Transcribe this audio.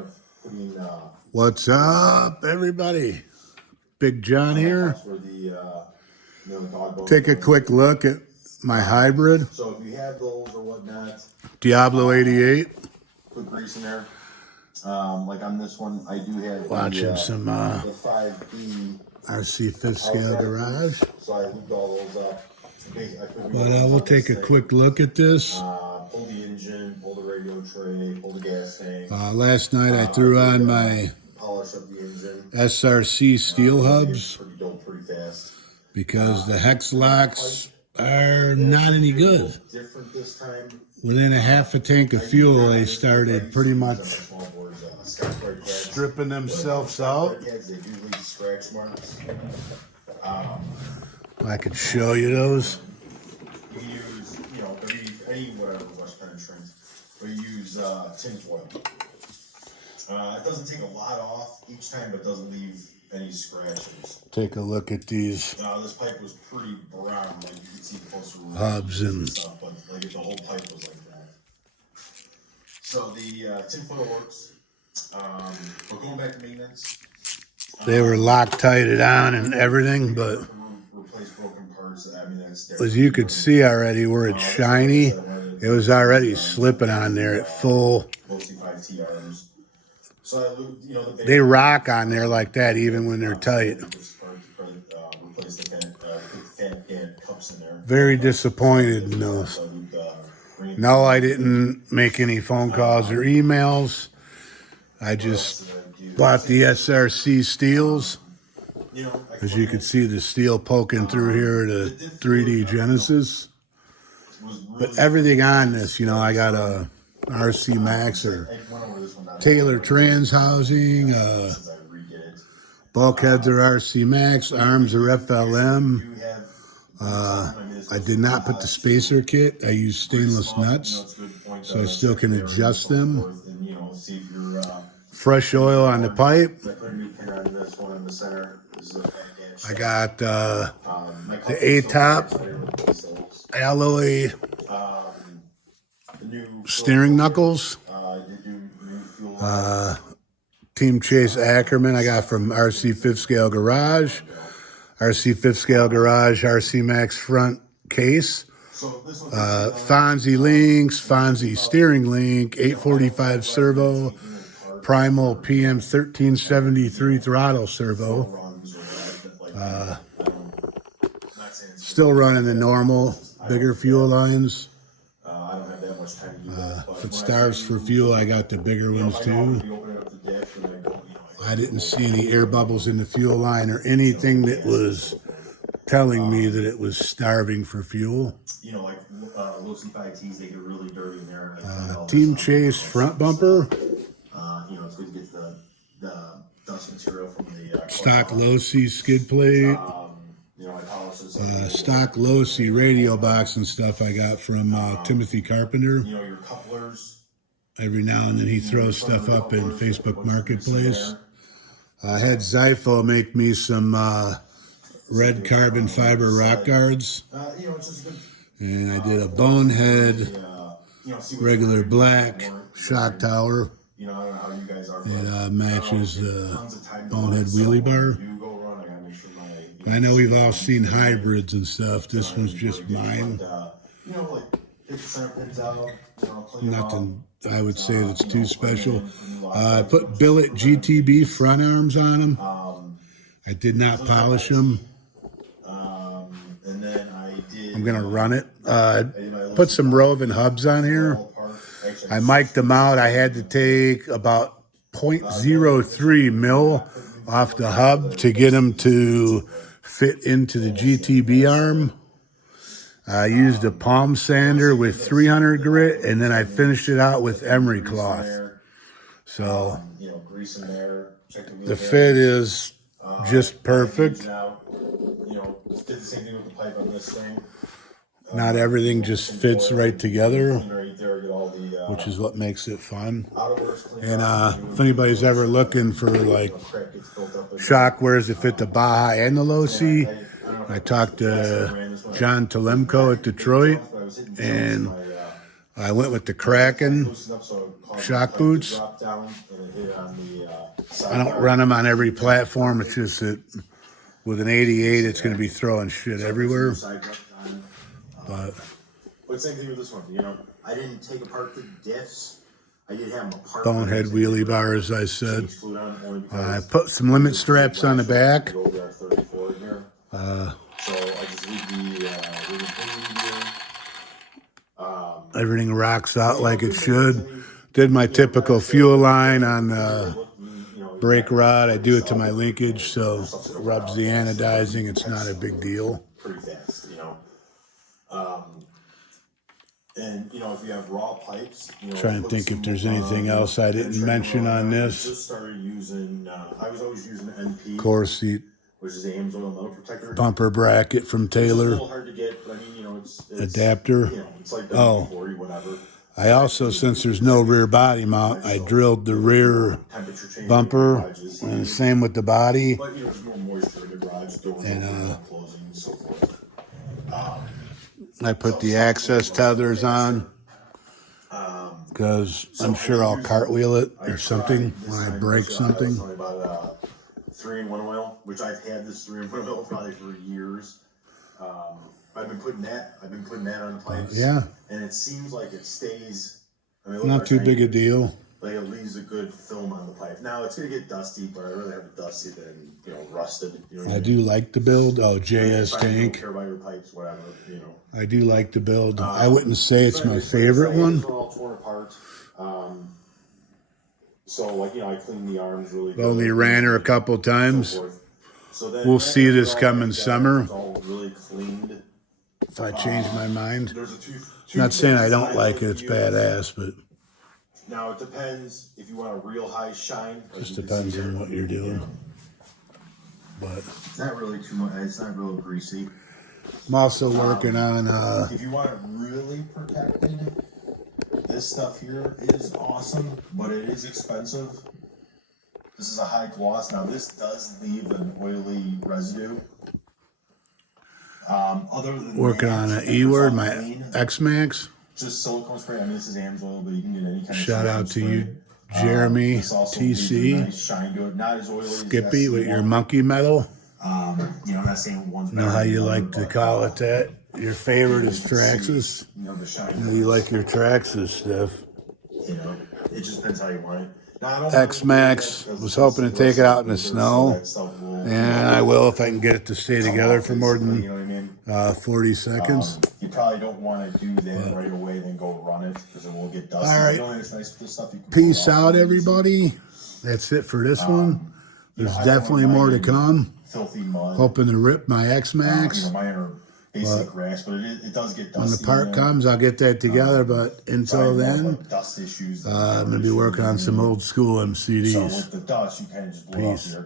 of putting. What's up, everybody? Big John here. Where the, dog bones Take a quick look at my hybrid. So if you have those or whatnot, Diablo 88. put grease in there. Like on this one, I do have Watching some the 5B RC 5th scale garage. So I looped all those up. But we'll take a quick look at this. Pull the engine, pull the radio tray, pull the gas tank. Last night I threw on my Polish up the engine. SRC steel hubs Pretty fast. because the hex locks are not any good. Different this time. Within a half a tank of fuel, they started pretty much stripping themselves out. They do leave scratch marks. I could show you those. You can use, any whatever rust penetrant, but you use tin foil. It doesn't take a lot off each time, but doesn't leave any scratches. Take a look at these This pipe was pretty brown, like you could see closer hubs and stuff, but like the whole pipe was like that. So the tin foil works. But going back to maintenance, they were Loctited on and everything, but replace broken parts. I mean, that's as you could see already where it's shiny, it was already slipping on there at full. mostly 5TRs. So I looped, They rock on there like that even when they're tight. Replace the fan cups in there. Very disappointed in those. No, I didn't make any phone calls or emails. I just bought the SRC steels. As you can see the steel poking through here, the 3D Genesis. But everything on this, I got a RCMAX or Taylor trans housing, bulkheads are RCMAX, arms are FLM. I did not put the spacer kit. I used stainless nuts, so I still can adjust them. Fresh oil on the pipe. I got the A-top alloy steering knuckles. Team Chase Ackerman I got from RC 5th Scale Garage. RC 5th Scale Garage RCMAX front case. Fonzie links, Fonzie steering link, 845 servo, Primal PM 1373 throttle servo. Still running the normal, bigger fuel lines. If it starves for fuel, I got the bigger ones too. I didn't see any air bubbles in the fuel line or anything that was telling me that it was starving for fuel. Low C5Ts, they get really dirty in there. Team Chase front bumper. It's good to get the dust material from the stock low C skid plate. Stock low C radio box and stuff I got from Timothy Carpenter. Your couplers. Every now and then he throws stuff up in Facebook Marketplace. I had Zypho make me some red carbon fiber rock guards. And I did a bonehead, regular black shock tower. It matches the bonehead wheelie bar. I know we've all seen hybrids and stuff. This one's just mine. Nothing I would say that's too special. I put billet GTB front arms on them. I did not polish them. I'm going to run it. Put some Rovin hubs on here. I mic'd them out. I had to take about 0.03 mil off the hub to get them to fit into the GTB arm. I used a palm sander with 300 grit, and then I finished it out with emery cloth. So the fit is just perfect. Not everything just fits right together, which is what makes it fun. And if anybody's ever looking for like shockwares that fit the Baja and the low C, I talked to John Telemko at Detroit, and I went with the Kraken shock boots. Drop down and it hit on the I don't run them on every platform. It's just that with an 88, it's going to be throwing shit everywhere. But same thing with this one. You know, I didn't take apart the diffs. I did have them apart. bonehead wheelie bar, as I said. I put some limit straps on the back. Everything rocks out like it should. Did my typical fuel line on the brake rod. I do it to my linkage, so it rubs the anodizing. It's not a big deal. Pretty fast, you know. And, you know, if you have raw pipes, you know, Try and think if there's anything else I didn't mention on this. Just started using, I was always using NP. Core seat. Which is the Amsoil metal protector. Bumper bracket from Taylor. It's a little hard to get, but I mean, you know, it's adapter. You know, it's like W40, whatever. I also, since there's no rear body mount, I drilled the rear bumper, and the same with the body. But, you know, there's more moisture in the garage, doors closing and so forth. I put the access tethers on because I'm sure I'll cartwheel it or something when I break something. I about 3-in-1 oil, which I've had this 3-in-1 oil probably for years. I've been putting that on the pipes. Yeah. And it seems like it stays. I mean, not too big a deal. Like it leaves a good film on the pipe. Now it's gonna get dusty, but I'd rather have it dusty than, you know, rusted. You know, I do like the build. Oh, JS tank. I don't care about your pipes, whatever. You know. I do like the build. I wouldn't say it's my favorite one. All torn apart. So like, you know, I cleaned the arms really good. Only ran her a couple times. So then We'll see this coming summer. It's all really cleaned. If I change my mind. There's Not saying I don't like it. It's badass, but. Now it depends if you want a real high shine. Just depends on what you're doing. But it's not really too much. It's not real greasy. I'm also working on. If you want it really protected, this stuff here is awesome, but it is expensive. This is a high gloss. Now this does leave an oily residue. Other than working on an E-word, my XMAX. Just silicone spray. I mean, this is Amsoil, but you can get any kind of shout out to spray. You, Jeremy TC. Nice shine to it. Not as oily Skippy as with your monkey metal. You know, I'm not saying one's know how you like to call it that. Your favorite is Traxxas. You know, the shine. You like your Traxxas stuff. You know, it just depends how you want it. Now, XMAX was hoping to take it out in the snow, and I will if I can get it to stay together for more than 40 seconds. You probably don't want to do that right away, then go run it because it will get dusty. All right. You know, it's nice with the stuff you can Peace out, everybody. That's it for this one. There's definitely more to come. Filthy mud. Hoping to rip my XMAX. You know, mine are basic racks, but it does get dusty. When the part comes, I'll get that together. But until then, dust issues. I'm going to be working on some old school MCDs. So with the dust, you kind of just blow off your